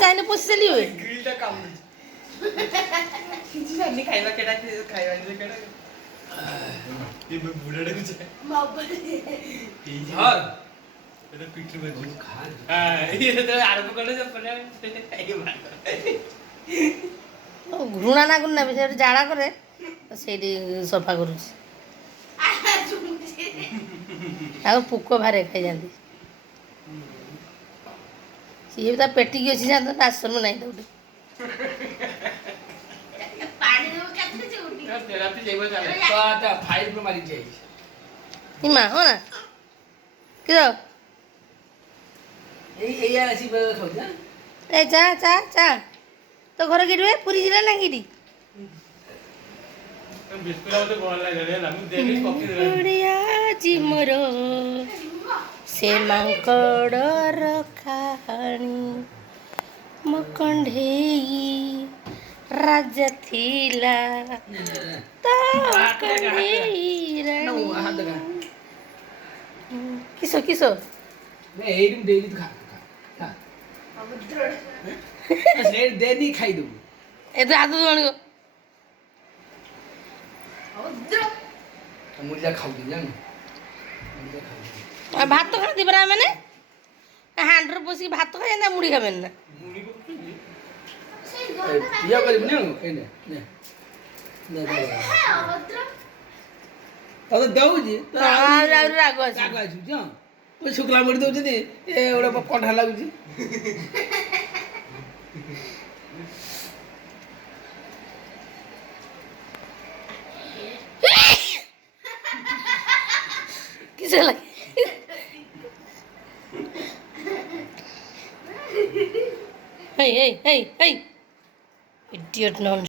China ପଶି ଚାଲିବ ଖାଇବା କେଟା ଖାଇବା ବୁଢାଟା ଘୃଣା ନାଗୁନି ନା ସେଠି ଜାଡ଼ା କରେ ସେଇଠି ସଫା କରୁଛି ଆଉ ପୋକ ଭାରେ ଖାଇଯାନ୍ତି ସିଏ ବି ତା ପେଟିକି ଅଛି ଯାଆନ୍ତି ଆଶ୍ରମ ନାହିଁ ତ ଗୋଟେ ମା ହଁ ନା କିସ ଏ ଚା ଚା ଚା ତ ଘର କିଠି ପୁରୀ ଜିଲ୍ଲା ନା କିଠି ମୋର ସେ ମାଙ୍କଡର କାହାଣୀ ମୋ କଣ୍ଢେଇ ରାଜା ଥିଲା ତ କଣ୍ଢେଇ କିସ କିସ ଖାଇଦେବୁ ଏତେ ହାତ ଜଣିବ ଭାତ ଖାଆନ୍ତି ପରା ମାନେ ହାଣ୍ଡରେ ପଶିକି ଭାତ ଖାଇ ମୁଢି ଖାଇବେନି ନା ଦଉଛି ରାଗ ଅଛି ଶୁକ୍ଲା ମୁଢି ଦଉଛନ୍ତି ଏ ଗୋଟେ କଣ୍ଢା ଲାଗୁଛି কিস লাগে hey hey hey hey idiot non